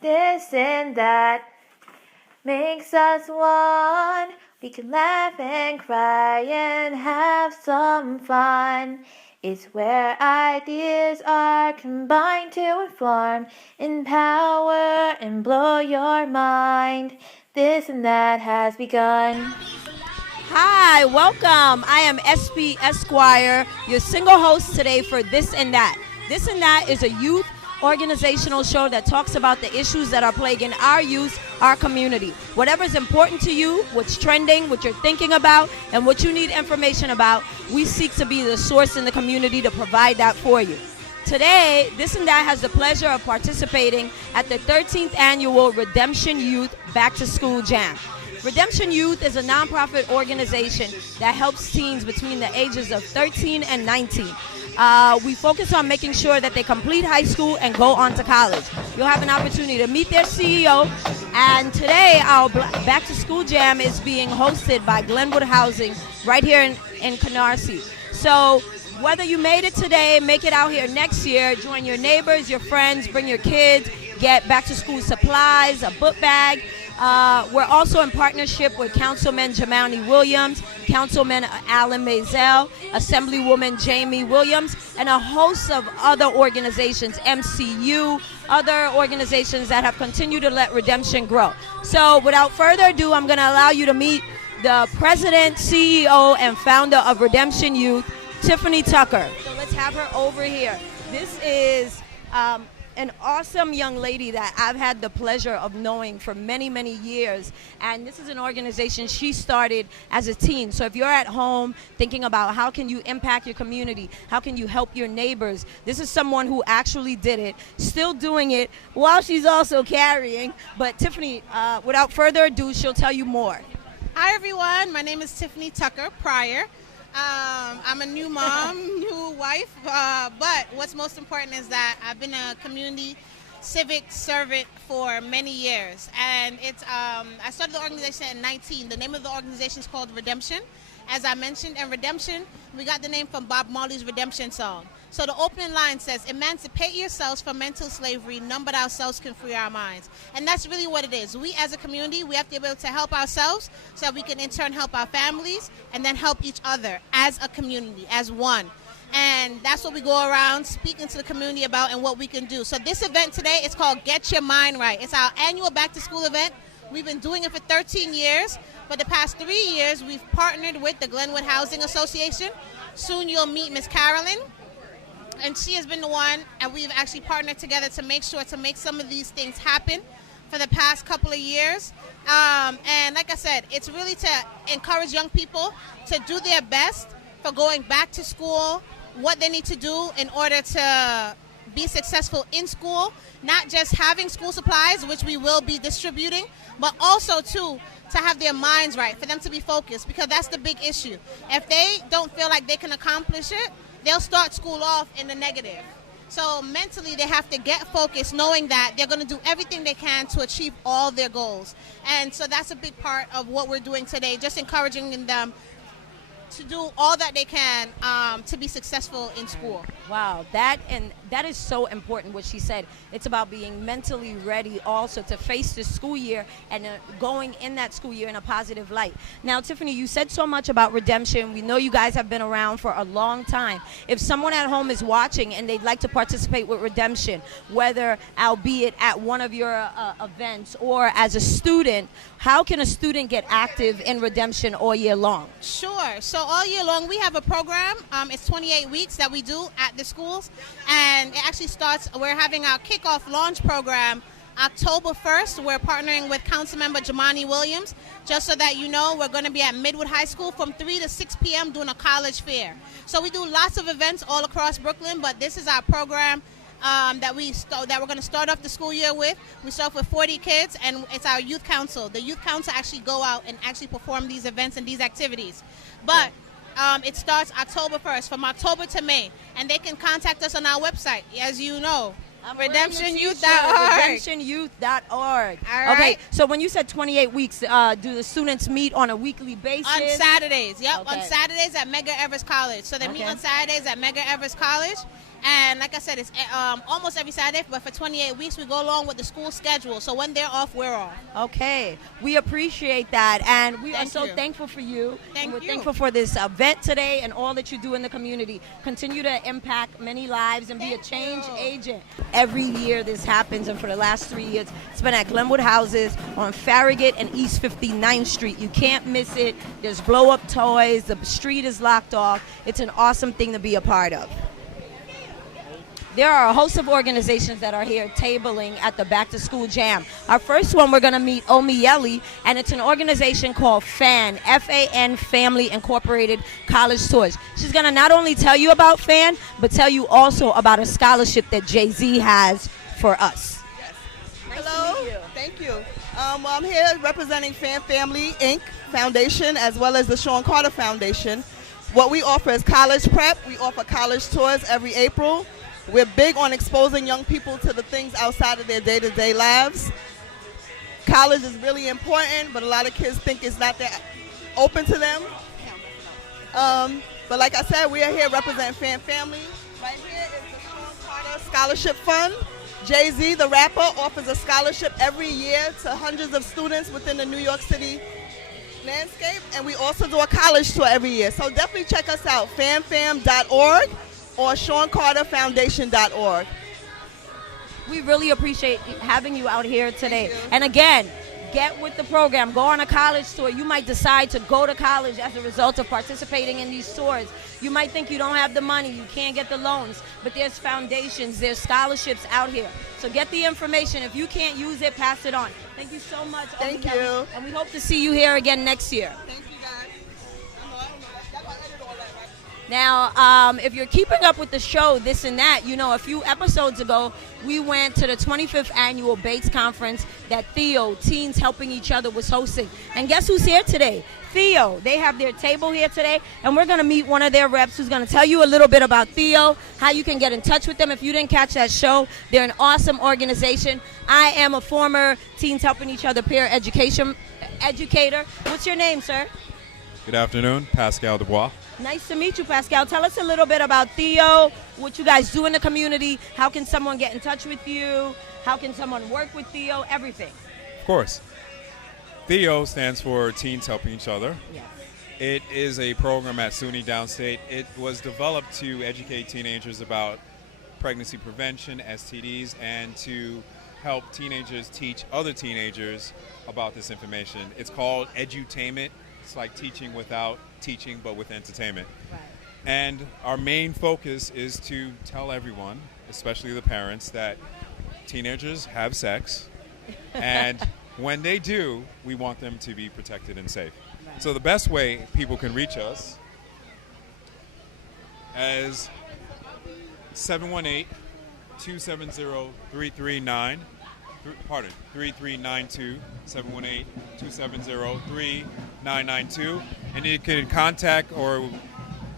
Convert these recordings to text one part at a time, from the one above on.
This and that makes us one. We can laugh and cry and have some fun. It's where ideas are combined to inform, empower, and blow your mind. This and that has begun. Hi, welcome. I am SP Esquire, your single host today for This and That. This and That is a youth organizational show that talks about the issues that are plaguing our youth, our community. Whatever is important to you, what's trending, what you're thinking about, and what you need information about, we seek to be the source in the community to provide that for you. Today, This and That has the pleasure of participating at the 13th annual Redemption Youth Back to School Jam. Redemption Youth is a nonprofit organization that helps teens between the ages of 13 and 19. We focus on making sure that they complete high school and go on to college. You'll have an opportunity to meet their CEO, and today our Back to School Jam is being hosted by Glenwood Housing right here in Canarsie. So whether you made it today, make it out here next year, join your neighbors, your friends, bring your kids, get back to school supplies, a book bag. We're also in partnership with Councilman Jamani Williams, Councilman Alan Maisel, Assemblywoman Jamie Williams, and a host of other organizations, MCU, other organizations that have continued to let Redemption grow. So without further ado, I'm going to allow you to meet the president, CEO, and founder of Redemption Youth, Tiffany Tucker. So let's have her over here. This is an awesome young lady that I've had the pleasure of knowing for many, many years. And this is an organization she started as a teen. So if you're at home thinking about how can you impact your community, how can you help your neighbors, this is someone who actually did it, still doing it while she's also carrying. But Tiffany, without further ado, she'll tell you more. Hi everyone, my name is Tiffany Tucker Pryor. I'm a new mom, new wife, but what's most important is that I've been a community civic servant for many years, and I started the organization at 19. The name of the organization is called Redemption. As I mentioned, and Redemption, we got the name from Bob Marley's Redemption song. So the opening line says, "Emancipate yourselves from mental slavery, none but ourselves can free our minds." And that's really what it is. We as a community, we have to be able to help ourselves so that we can in turn help our families and then help each other as a community, as one. And that's what we go around speaking to the community about and what we can do. So this event today is called Get Your Mind Right. It's our annual back to school event. We've been doing it for 13 years. For the past 3 years, we've partnered with the Glenwood Housing Association. Soon you'll meet Miss Carolyn. And she has been the one, and we've actually partnered together to make sure to make some of these things happen for the past couple of years. And like I said, it's really to encourage young people to do their best for going back to school, what they need to do in order to be successful in school, not just having school supplies, which we will be distributing, but also too to have their minds right, for them to be focused, because that's the big issue. If they don't feel like they can accomplish it, they'll start school off in the negative. So mentally they have to get focused, knowing that they're going to do everything they can to achieve all their goals. And so that's a big part of what we're doing today, just encouraging them to do all that they can to be successful in school. Wow, that is so important what she said. It's about being mentally ready also to face the school year and going in that school year in a positive light. Now, Tiffany, you said so much about Redemption. We know you guys have been around for a long time. If someone at home is watching and they'd like to participate with Redemption, whether albeit at one of your events or as a student, how can a student get active in Redemption all year long? Sure. So all year long we have a program. It's 28 weeks that we do at the schools, and it actually starts, we're having our kickoff launch program October 1st. We're partnering with Councilmember Jamani Williams. Just so that you know, we're going to be at Midwood High School from 3 to 6 p.m. doing a college fair. So we do lots of events all across Brooklyn, but this is our program that we're going to start off the school year with. We start with 40 kids, and it's our youth council. The youth council actually go out and actually perform these events and these activities. But it starts October 1st, from October to May, and they can contact us on our website, as you know. RedemptionYouth.org. RedemptionYouth.org. All right. Okay, so when you said 28 weeks, do the students meet on a weekly basis? On Saturdays, yep. Okay. On Saturdays at Medgar Evers College. So they meet on Saturdays at Medgar Evers College. And like I said, it's almost every Saturday, but for 28 weeks, we go along with the school schedule. So when they're off, we're off. Okay. We appreciate that. And we are so thankful for you. We're thankful for this event today and all that you do in the community. Continue to impact many lives and be a change agent. Every year this happens, and for the last 3 years, it's been at Glenwood Houses on Farragut and East 59th Street. You can't miss it. There's blow-up toys. The street is locked off. It's an awesome thing to be a part of. There are a host of organizations that are here tabling at the Back to School Jam. Our first one, we're going to meet Omieli, and it's an organization called FAN, F-A-N, Family Incorporated College Tours. She's going to not only tell you about FAN, but tell you also about a scholarship that Jay-Z has for us. Yes. Hello. Thank you. Well, I'm here representing FAN Family Inc. Foundation as well as the Sean Carter Foundation. What we offer is college prep. We offer college tours every April. We're big on exposing young people to the things outside of their day-to-day lives. College is really important, but a lot of kids think it's not that open to them. But like I said, we are here representing FAN Family. Right here is the Sean Carter Scholarship Fund. Jay-Z, the rapper, offers a scholarship every year to hundreds of students within the New York City landscape. And we also do a college tour every year. So definitely check us out, fanfam.org. or SeanCarterFoundation.org. We really appreciate having you out here today. And again, get with the program. Go on a college tour. You might decide to go to college as a result of participating in these tours. You might think you don't have the money, you can't get the loans, but there's foundations, there's scholarships out here. So get the information. If you can't use it, pass it on. Thank you so much. Thank you. And we hope to see you here again next year. Thank you, guys. That's why I did all that, right? Now, if you're keeping up with the show, This and That, you know, a few episodes ago, we went to the 25th Annual Bates Conference that Theo, Teens Helping Each Other, was hosting. And guess who's here today? Theo. They have their table here today, and we're going to meet one of their reps who's going to tell you a little bit about Theo, how you can get in touch with them. If you didn't catch that show, they're an awesome organization. I am a former Teens Helping Each Other peer educator. What's your name, sir? Good afternoon, Pascal Dubois. Nice to meet you, Pascal. Tell us a little bit about Theo, what you guys do in the community. How can someone get in touch with you? How can someone work with Theo? Everything. Of course. Theo stands for Teens Helping Each Other. Yes. It is a program at SUNY Downstate. It was developed to educate teenagers about pregnancy prevention, STDs, and to help teenagers teach other teenagers about this information. It's called edutainment. It's like teaching without teaching, but with entertainment. Right. And our main focus is to tell everyone, especially the parents, that teenagers have sex, and when they do, we want them to be protected and safe. Right. So the best way people can reach us is 718-270-339. 3392, 718-270-3992. And you can contact or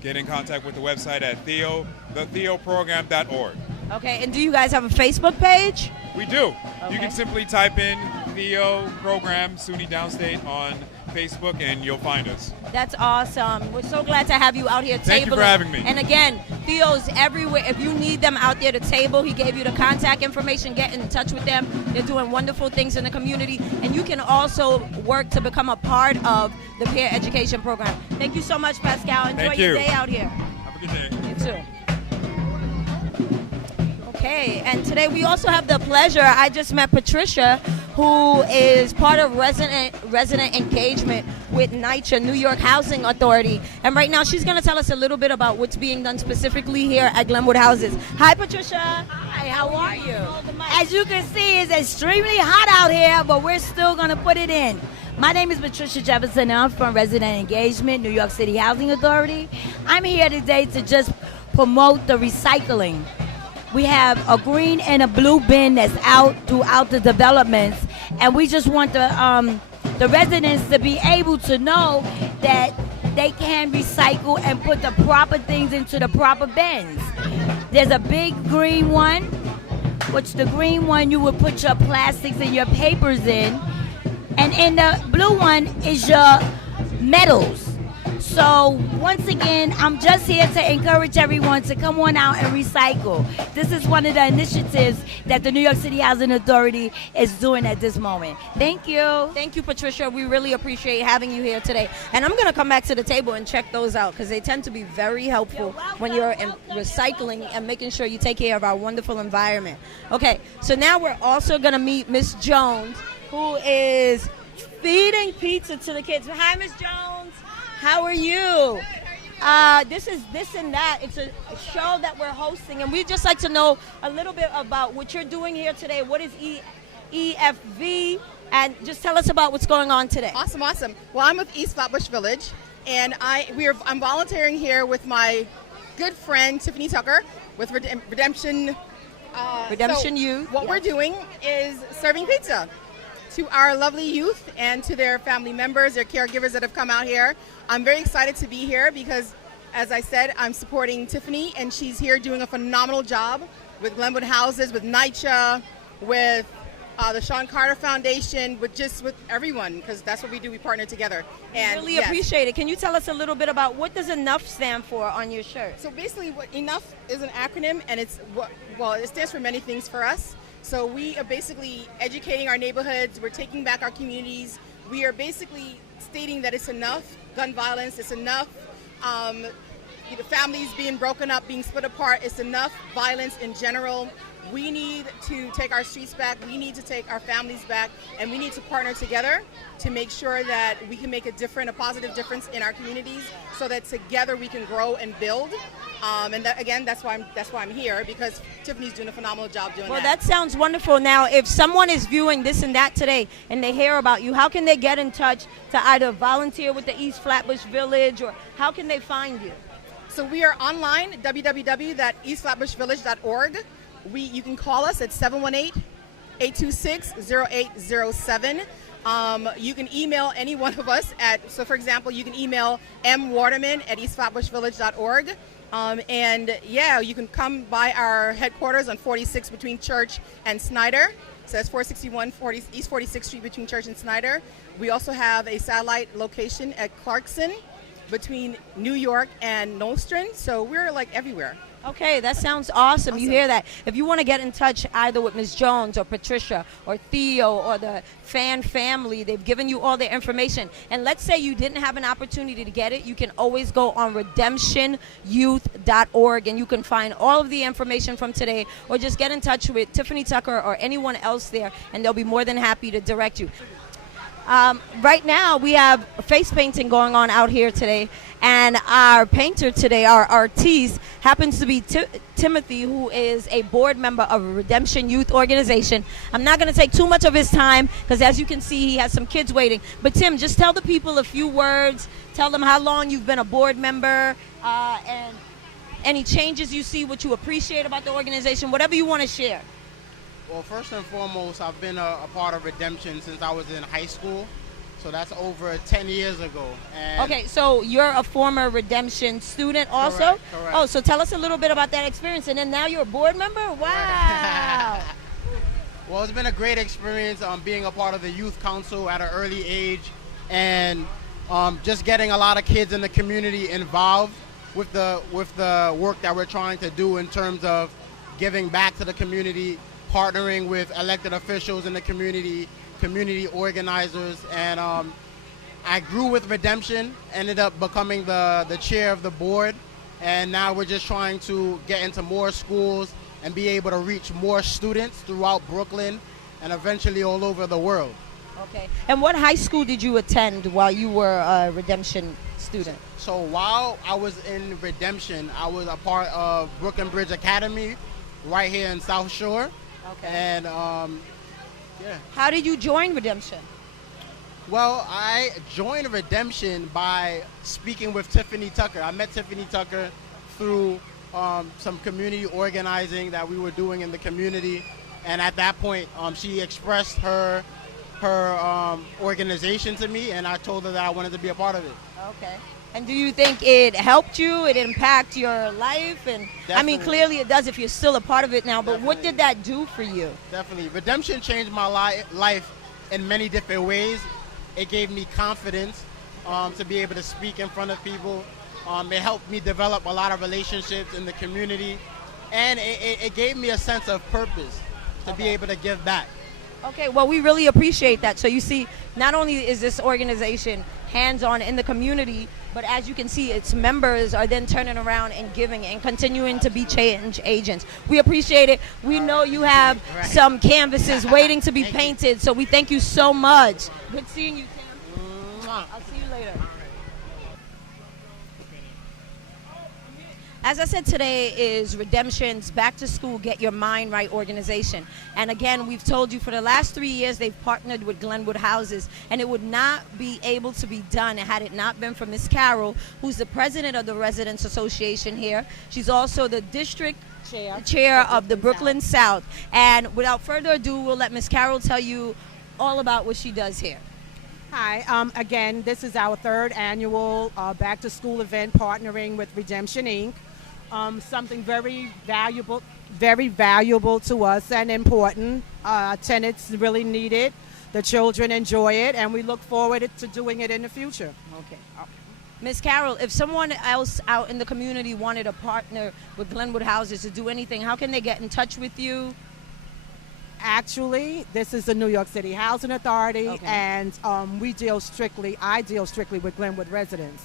get in contact with the website at theoprogram.org. Okay, and do you guys have a Facebook page? We do. Okay. You can simply type in Theo Program SUNY Downstate on Facebook and you'll find us. That's awesome. We're so glad to have you out here tabling. Thank you for having me. And again, Theo's everywhere. If you need them out there to table, he gave you the contact information. Get in touch with them. They're doing wonderful things in the community. And you can also work to become a part of the peer education program. Thank you so much, Pascal. Enjoy your day out here. Have a good day. You too. Okay, and today we also have the pleasure, I just met Patricia, who is part of resident engagement with NYCHA, New York Housing Authority. And right now she's going to tell us a little bit about what's being done specifically here at Glenwood Houses. Hi, Patricia. Hi, how are you? As you can see, it's extremely hot out here, but we're still going to put it in. My name is Patricia Jefferson. I'm from Resident Engagement, New York City Housing Authority. I'm here today to just promote the recycling. We have a green and a blue bin that's out throughout the developments, and we just want the residents to be able to know that they can recycle and put the proper things into the proper bins. There's a big green one, which the green one you would put your plastics and your papers in, and in the blue one is your metals. So once again, I'm just here to encourage everyone to come on out and recycle. This is one of the initiatives that the New York City Housing Authority is doing at this moment. Thank you. Thank you, Patricia. We really appreciate having you here today. And I'm going to come back to the table and check those out because they tend to be very helpful when you're in recycling and making sure you take care of our wonderful environment. Okay, so now we're also going to meet Miss Jones, who is feeding pizza to the kids. Hi, Miss Jones. How are you? This is This and That. It's a show that we're hosting, and we'd just like to know a little bit about what you're doing here today. What is EFV? And just tell us about what's going on today. Awesome. Well, I'm with East Flatbush Village, and I'm volunteering here with my good friend Tiffany Tucker with Redemption Youth. What we're doing is serving pizza to our lovely youth and to their family members, their caregivers that have come out here. I'm very excited to be here because, as I said, I'm supporting Tiffany, and she's here doing a phenomenal job with Glenwood Houses, with NYCHA, with the Sean Carter Foundation, with everyone, because that's what we do. We partner together. And really appreciate it. Can you tell us a little bit about what does ENOUGH stand for on your shirt? So basically, what ENOUGH is an acronym, and it stands for many things for us. So we are basically educating our neighborhoods. We're taking back our communities. We are basically stating that it's enough gun violence. It's enough families being broken up, being split apart. It's enough violence in general. We need to take our streets back. We need to take our families back, and we need to partner together to make sure that we can make a positive difference in our communities, so that together we can grow and build. That's why I'm here, because Tiffany's doing a phenomenal job doing that. Well, that sounds wonderful. Now, if someone is viewing This and That today and they hear about you, how can they get in touch to either volunteer with the East Flatbush Village, or how can they find you? So we are online, www.eastflatbushvillage.org. You can call us at 718-826-0807. You can email any one of us for example, you can email mwaterman@eastflatbushvillage.org. You can come by our headquarters on 46 between Church and Snyder. So that's 461 East 46th Street between Church and Snyder. We also have a satellite location at Clarkson between New York and Nostrand. So we're like everywhere. Okay, that sounds awesome. You hear that? If you want to get in touch either with Ms. Jones or Patricia or Theo or the fan family, they've given you all their information. And let's say you didn't have an opportunity to get it, you can always go on redemptionyouth.org and you can find all of the information from today, or just get in touch with Tiffany Tucker or anyone else there, and they'll be more than happy to direct you. Right now, we have face painting going on out here today, and our painter today, our artiste, happens to be Timothy, who is a board member of a Redemption Youth Organization. I'm not going to take too much of his time because, as you can see, he has some kids waiting. But Tim, just tell the people a few words. Tell them how long you've been a board member, and any changes you see, what you appreciate about the organization, whatever you want to share. Well, first and foremost, I've been a part of Redemption since I was in high school, so that's over 10 years ago. And okay, so you're a former Redemption student also? Correct. Oh, so tell us a little bit about that experience, and then now you're a board member? Wow. Well, it's been a great experience being a part of the youth council at an early age, and just getting a lot of kids in the community involved with the work that we're trying to do in terms of giving back to the community, partnering with elected officials in the community organizers, and I grew with Redemption, ended up becoming the chair of the board, and now we're just trying to get into more schools and be able to reach more students throughout Brooklyn and eventually all over the world. Okay. And what high school did you attend while you were a Redemption student? So while I was in Redemption, I was a part of Brooklyn Bridge Academy right here in South Shore. Okay. And How did you join Redemption? Well, I joined Redemption by speaking with Tiffany Tucker. I met Tiffany Tucker through some community organizing that we were doing in the community, and at that point, she expressed her organization to me, and I told her that I wanted to be a part of it. Okay. And do you think it helped you? It impacted your life? And Definitely. I mean, clearly it does if you're still a part of it now, but Definitely. what did that do for you? Definitely. Redemption changed my life in many different ways. It gave me confidence, to be able to speak in front of people. It helped me develop a lot of relationships in the community, and it gave me a sense of purpose to be able to give back. Okay, well, we really appreciate that. So you see, not only is this organization hands-on in the community, but as you can see, its members are then turning around and giving and continuing to be change agents. We appreciate it. We know you have some canvases waiting to be painted, so we thank you so much. Good seeing you, Tim. I'll see you later. As I said, today is Redemption's Back to School Get Your Mind Right organization. And again, we've told you for the last 3 years they've partnered with Glenwood Houses, and it would not be able to be done had it not been for Miss Carol, who's the president of the Residents Association here. She's also the district chair of the Brooklyn South. And without further ado, we'll let Miss Carol tell you all about what she does here. Hi, again, this is our third annual back to school event partnering with Redemption Inc. Something very valuable to us and important. Tenants really need it. The children enjoy it, and we look forward to doing it in the future. Okay. Miss Carol, if someone else out in the community wanted to partner with Glenwood Houses to do anything, how can they get in touch with you? Actually, this is the New York City Housing Authority, and I deal strictly with Glenwood residents.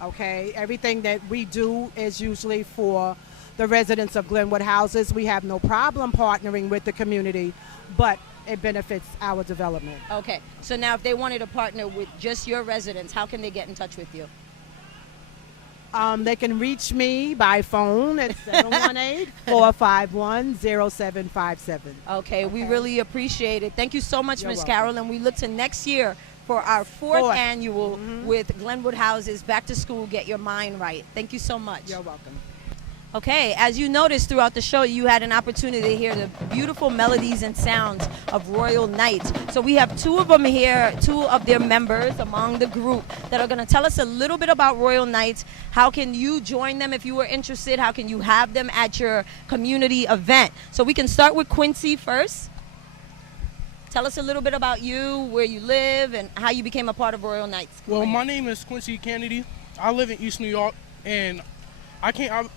Okay. Everything that we do is usually for the residents of Glenwood Houses. We have no problem partnering with the community, but it benefits our development. Okay. So now if they wanted to partner with just your residents, how can they get in touch with you? They can reach me by phone at 718-451-0757. Okay, we really appreciate it. Thank you so much, Ms. Carol, and we look to next year for our fourth annual with Glenwood Houses Back to School Get Your Mind Right. Thank you so much. You're welcome. Okay, as you noticed throughout the show, you had an opportunity to hear the beautiful melodies and sounds of Royal Knights. So we have two of them here, two of their members among the group that are going to tell us a little bit about Royal Knights. How can you join them if you were interested? How can you have them at your community event? So we can start with Quincy first. Tell us a little bit about you, where you live, and how you became a part of Royal Knights. Well, my name is Quincy Kennedy. I live in East New York, and I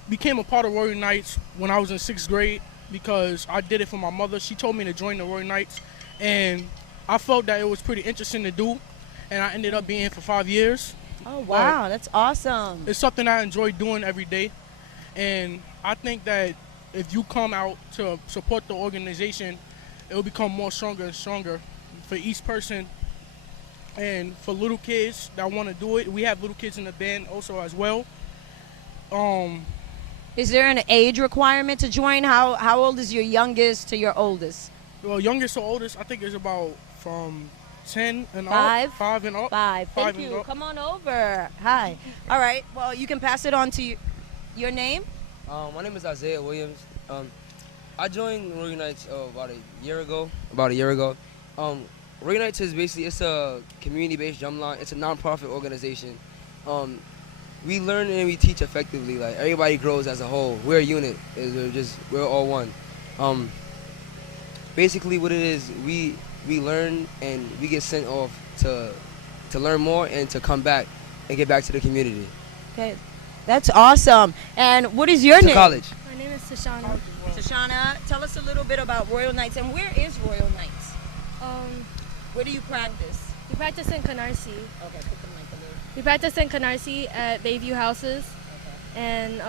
became a part of Royal Knights when I was in 6th grade because I did it for my mother. She told me to join the Royal Knights, and I felt that it was pretty interesting to do, and I ended up being here for 5 years. Oh, wow, that's awesome. It's something I enjoy doing every day, and I think that if you come out to support the organization, it will become more stronger and stronger for each person. And for little kids that want to do it, we have little kids in the band also as well. Is there an age requirement to join? How old is your youngest to your oldest? Well, youngest to oldest, I think is about from 10 and Five? up. 5 and up. Five. Thank and you. up. Come on over. Hi. All right. Well, you can pass it on to your name. My name is Isaiah Williams. I joined Royal Knights about a year ago. Royal Knights is basically, it's a community-based drumline. It's a non-profit organization. We learn and we teach effectively. Like, everybody grows as a whole. We're a unit. We're all one. Basically, what it is, we learn and we get sent off to learn more and to come back and get back to the community. Okay, that's awesome. And what is your name? College. My name is Tashana. Tashana, tell us a little bit about Royal Knights, and where is Royal Knights? Where do you practice? We practice in Canarsie. Okay, put the mic a little. We practice in Canarsie at Bayview Houses, and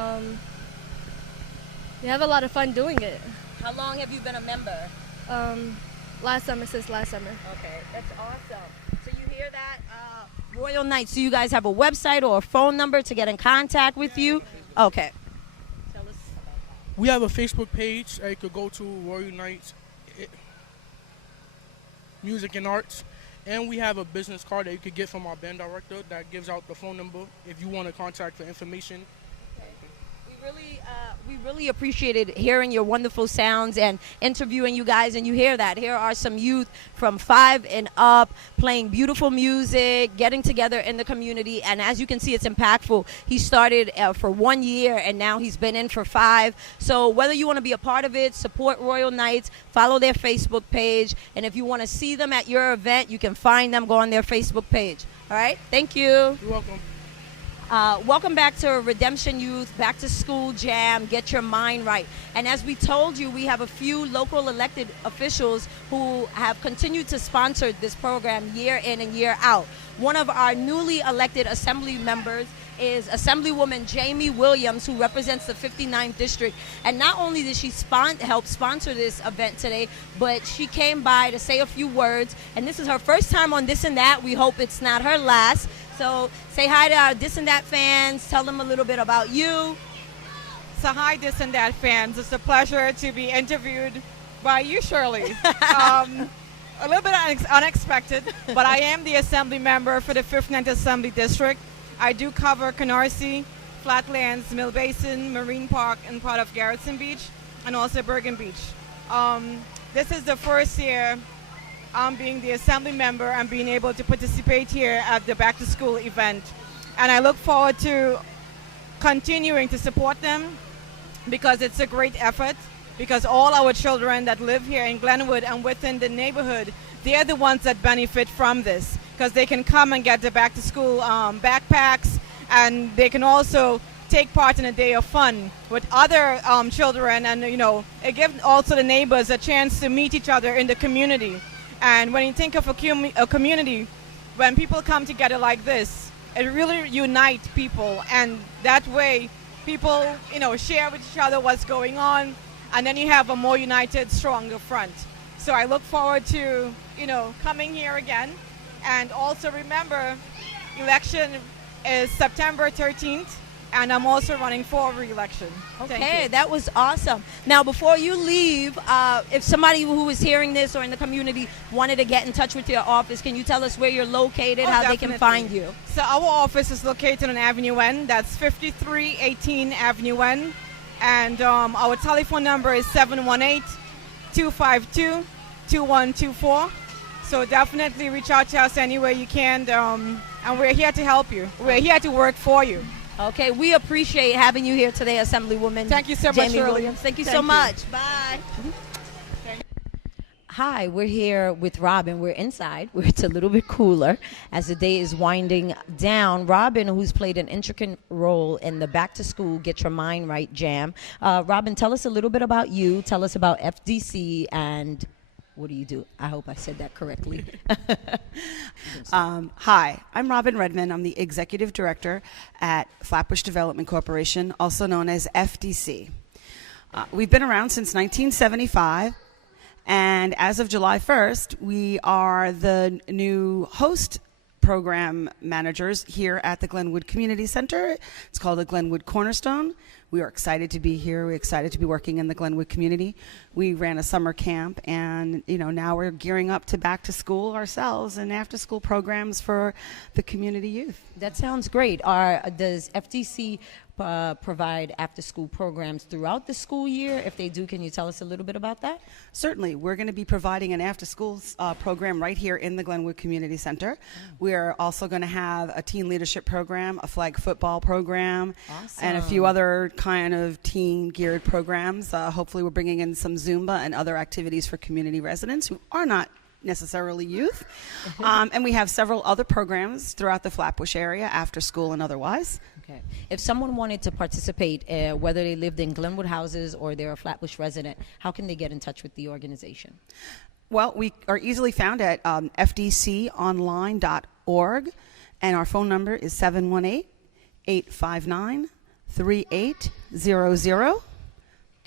we have a lot of fun doing it. How long have you been a member? Since last summer. Okay, that's awesome. So you hear that? Royal Knights, do you guys have a website or a phone number to get in contact with you? Okay. Tell us about that. We have a Facebook page that you could go to, Royal Knights Music and Arts. And we have a business card that you could get from our band director that gives out the phone number if you want to contact for information. Okay. We We really appreciated hearing your wonderful sounds and interviewing you guys, and you hear that. Here are some youth from 5 and up playing beautiful music, getting together in the community, and as you can see, it's impactful. He started for 1 year, and now he's been in for 5. So whether you want to be a part of it, support Royal Knights, follow their Facebook page, and if you want to see them at your event, you can find them, go on their Facebook page. All right? Thank you. You're welcome. Welcome back to Redemption Youth Back to School Jam, Get Your Mind Right. And as we told you, we have a few local elected officials who have continued to sponsor this program year in and year out. One of our newly elected assembly members is Assemblywoman Jamie Williams, who represents the 59th District. And not only did she help sponsor this event today, but she came by to say a few words. And this is her first time on This and That. We hope it's not her last. So say hi to our This and That fans. Tell them a little bit about you. So hi, This and That fans. It's a pleasure to be interviewed by you, Shirley. A little bit unexpected, but I am the assembly member for the 59th Assembly District. I do cover Canarsie, Flatlands, Mill Basin, Marine Park, and part of Garrison Beach, and also Bergen Beach. This is the first year I'm being the assembly member and being able to participate here at the Back to School event. And I look forward to continuing to support them because it's a great effort, because all our children that live here in Glenwood and within the neighborhood, they're the ones that benefit from this, because they can come and get the back to school backpacks, and they can also take part in a day of fun with other children, and it gives also the neighbors a chance to meet each other in the community. And when you think of a community, when people come together like this, it really unites people, and that way people share with each other what's going on, and then you have a more united, stronger front. So I look forward to coming here again. And also remember, election is September 13th, and I'm also running for re-election. Okay, that was awesome. Now, before you leave, if somebody who is hearing this or in the community wanted to get in touch with your office, can you tell us where you're located, how definitely. They can find you? So our office is located on Avenue N. That's 5318 Avenue N. And our telephone number is 718-252-2124. So definitely reach out to us any way you can, and we're here to help you. We're here to work for you. Okay, we appreciate having you here today, Assemblywoman. Thank you so much, Jamie Shirley. Williams. Thank you so much. Bye. Hi, we're here with Robin. We're inside where it's a little bit cooler as the day is winding down. Robin, who's played an intricate role in the Back to School Get Your Mind Right Jam. Robin, tell us a little bit about you. Tell us about FDC and what do you do? I hope I said that correctly. Hi, I'm Robin Redmond. I'm the Executive Director at Flatbush Development Corporation, also known as FDC. We've been around since 1975, and as of July 1st, we are the new host program managers here at the Glenwood Community Center. It's called the Glenwood Cornerstone. We are excited to be here. We're excited to be working in the Glenwood community. We ran a summer camp, and now we're gearing up to back to school ourselves and after school programs for the community youth. That sounds great. Does FTC provide after school programs throughout the school year? If they do, can you tell us a little bit about that? Certainly. We're going to be providing an after school program right here in the Glenwood Community Center. We're also going to have a teen leadership program, a flag football program, and a few other kind of teen geared programs. Hopefully we're bringing in some Zumba and other activities for community residents who are not necessarily youth. And we have several other programs throughout the Flatbush area, after school and otherwise. Okay. If someone wanted to participate, whether they lived in Glenwood houses or they're a Flatbush resident, how can they get in touch with the organization? Well, we are easily found at fdconline.org, and our phone number is 718-859-3800.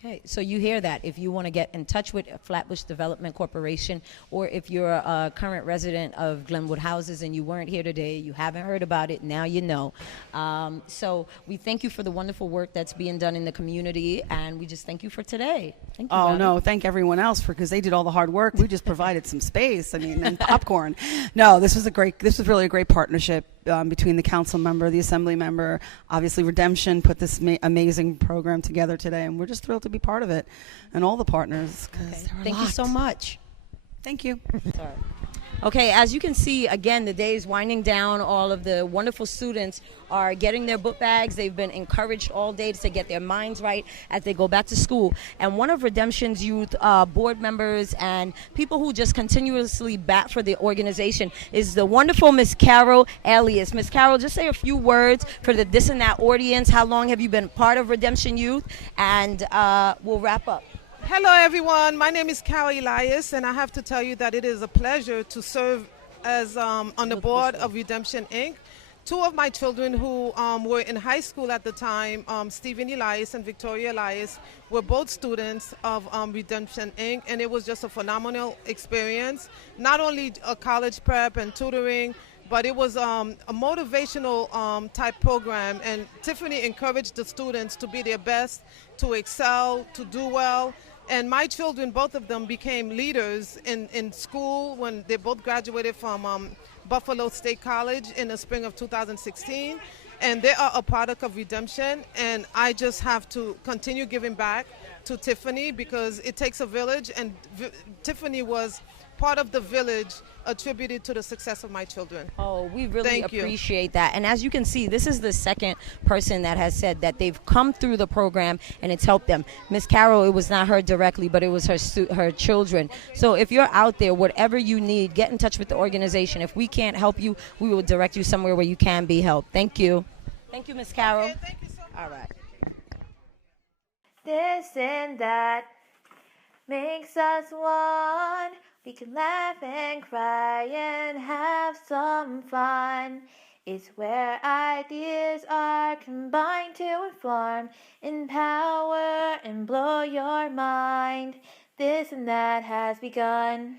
Okay, so you hear that. If you want to get in touch with Flatbush Development Corporation, or if you're a current resident of Glenwood houses and you weren't here today, you haven't heard about it, now you know. So we thank you for the wonderful work that's being done in the community, and we just thank you for today. Thank you, Robin. No, thank everyone else because they did all the hard work. We just provided some space, and popcorn. No, this was really a great partnership. between the council member, the assembly member, obviously Redemption put this amazing program together today, and we're just thrilled to be part of it, and all the partners. Thank you so much. Thank you. Sorry. Okay, as you can see, again, the day is winding down. All of the wonderful students are getting their book bags. They've been encouraged all day to get their minds right as they go back to school. And one of Redemption's youth board members and people who just continuously bat for the organization is the wonderful Miss Carol Elias. Miss Carol, just say a few words for the This and That audience. How long have you been part of Redemption Youth? And we'll wrap up. Hello, everyone. My name is Carol Elias, and I have to tell you that it is a pleasure to serve as on the board of Redemption Inc. Two of my children who were in high school at the time, Stephen Elias and Victoria Elias, were both students of Redemption Inc., and it was just a phenomenal experience. Not only a college prep and tutoring, but it was a motivational type program, and Tiffany encouraged the students to be their best, to excel, to do well. And my children, both of them, became leaders in school when they both graduated from Buffalo State College in the spring of 2016. And they are a product of Redemption. And I just have to continue giving back to Tiffany because it takes a village. And Tiffany was part of the village attributed to the success of my children. Oh, we really appreciate that. And as you can see, this is the second person that has said that they've come through the program and it's helped them. Miss Carol, it was not her directly, but it was her children. So if you're out there, whatever you need, get in touch with the organization. If we can't help you, we will direct you somewhere where you can be helped. Thank you. Thank you, Miss Carol. Okay, thank you so much. All right. This and that makes us one. We can laugh and cry and have some fun. It's where ideas are combined to inform, empower, and blow your mind. This and that has begun.